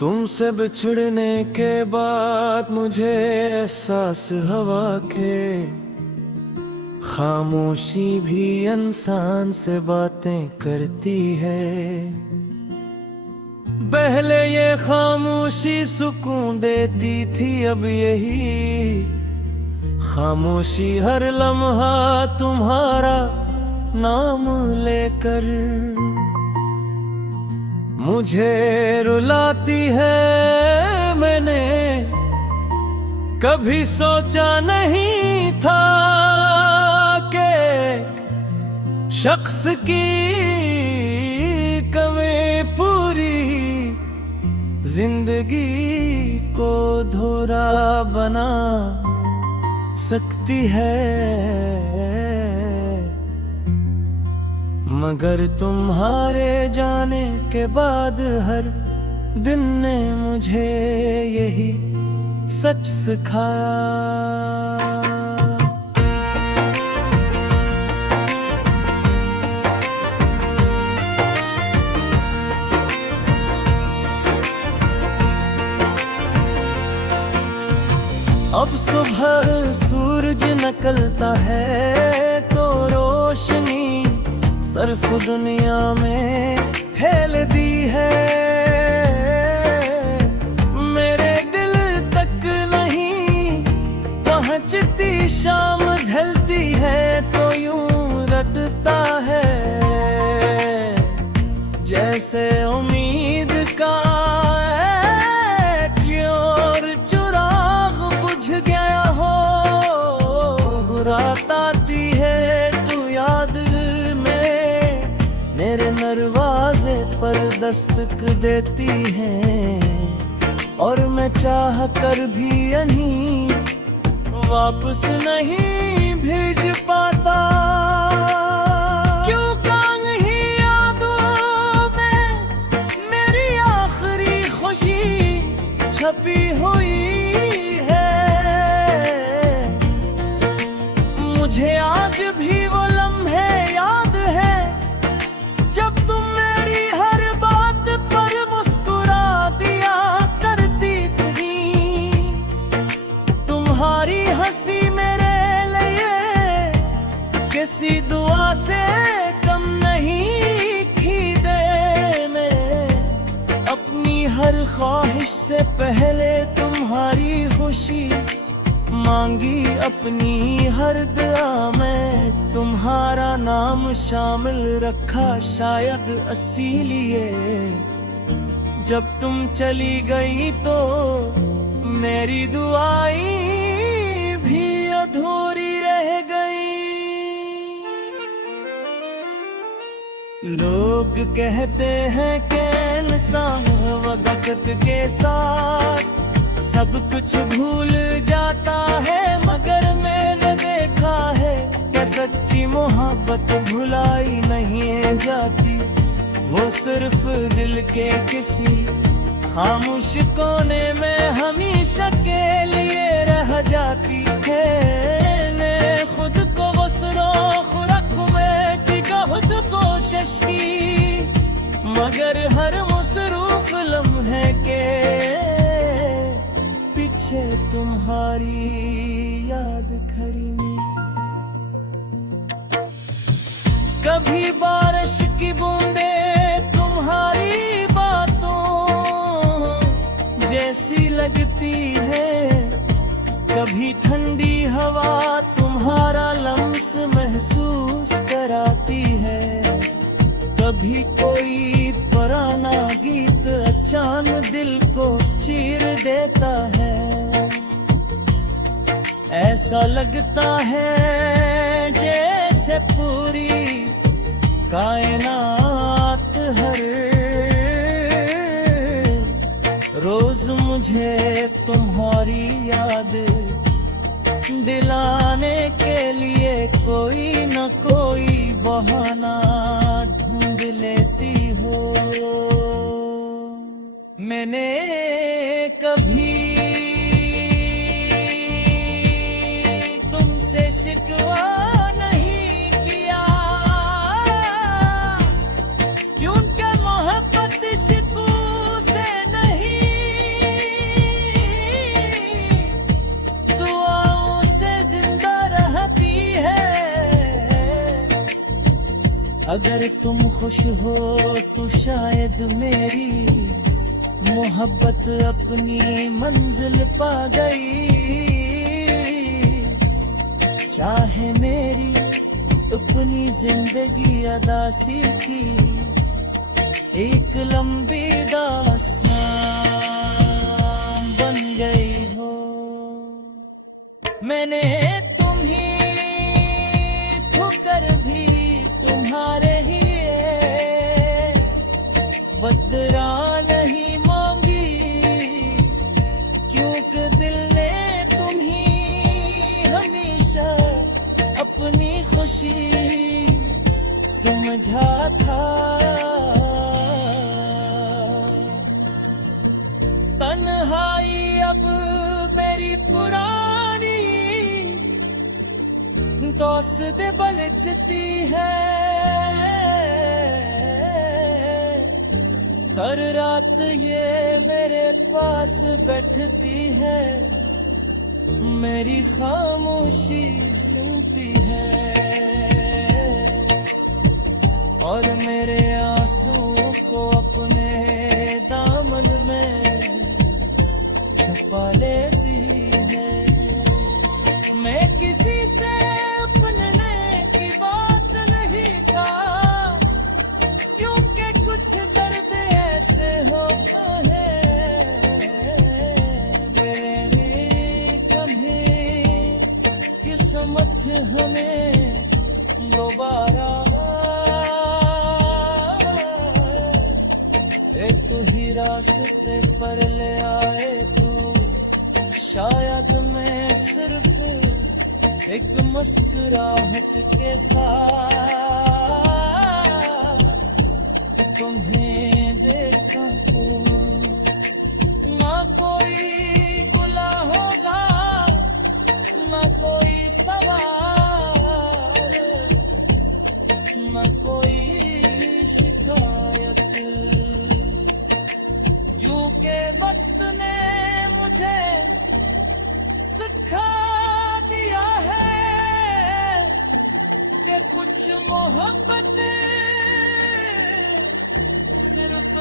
तुमसे बिछड़ने के बाद मुझे एहसास हवा के, खामोशी भी इंसान से बातें करती है। पहले ये खामोशी सुकून देती थी, अब यही खामोशी हर लम्हा तुम्हारा नाम लेकर मुझे रुलाती है। मैंने कभी सोचा नहीं था कि शख्स की कमी पूरी जिंदगी को धोरा बना सकती है। मगर तुम्हारे जाने के बाद हर दिन ने मुझे यही सच सिखाया। अब सुबह सूरज निकलता है तो रोशनी सर्फ दुनिया में फैल दी है। मेरे दिल तक नहीं पहुंचती, शाम ढलती है तो यूं रटता है जैसे उम्मीद का और चिराग बुझ गया हो। रात आती है तू याद मेरे दरवाजे पर दस्तक देती है, और मैं चाह कर भी यहीं वापस नहीं भेज पाता। क्यों कांग ही यादों में मेरी आखिरी खुशी छपी हुई है। मुझे आज भी वो लम्हे याद है जब तुम मेरी हर बात पर मुस्कुरा दिया करती थी। तुम्हारी हंसी मेरे लिए किसी दुआ से कम नहीं थी। देने अपनी हर ख्वाहिश से पहले तुम्हारी खुशी मांगी, अपनी हर दुआ में तुम्हारा नाम शामिल रखा। शायद इसीलिए जब तुम चली गई तो मेरी दुआएं भी अधूरी रह गई। लोग कहते हैं कि इंसान वक्त के साथ सब कुछ भूल जाता है, मगर मैंने देखा है कि सच्ची मोहब्बत भुलाई नहीं जाती। वो सिर्फ दिल के किसी खामोश कोने में हमेशा के लिए रह जाती है। ने खुद को वो सुराख रखने की बहुत कोशिश की, मगर हर मसरूफ लम्हे के पीछे तुम्हारी याद खड़ी। कभी बारिश की बूंदे तुम्हारी बातों जैसी लगती है, कभी ठंडी हवा तुम्हारा लम्स महसूस कराती है, कभी कोई पुराना गीत अचानक दिल को चीर देता है। ऐसा लगता है जैसे पूरी कायनात हर रोज मुझे तुम्हारी याद दिलाने के लिए कोई न कोई बहाना ढूंढ लेती हो। मैंने कभी तुमसे शिकवा नहीं किया, क्योंकि मोहब्बत शिकू से नहीं अगर तुम खुश हो तो शायद मेरी मोहब्बत अपनी मंजिल पा गई। चाहे मेरी अपनी जिंदगी अदासी की एक लंबी दास्तां बन गई हो। मैंने तुम्ही ठोकर भी तुम्हारे ही बदरा नहीं मांगी, क्योंकि दिल ने तुम्ही हमेशा अपनी खुशी समझा था। तन्हाई अब मेरी पुरानी दोस्त बलचती है। हर रात ये मेरे पास बैठती है, मेरी खामोशी सुनती है और मेरे आंसू को अपने दामन में छुपा लेती है। मैं किसी से अपने की बात नहीं कहा, क्योंकि कुछ दर्द ऐसे होता है मेरी कभी किस्मत हमें दोबारा एक ही रास्ते पर ले आए तू। शायद मैं सिर्फ एक मुस्कुराहट के साथ तुम्हें देखा हूँ। ना कोई गुला होगा, ना कोई सवाल, ना कोई शिकायत। यूं के वक्त ने मुझे सिखा दिया है कि कुछ मोहब्बत सिर्फ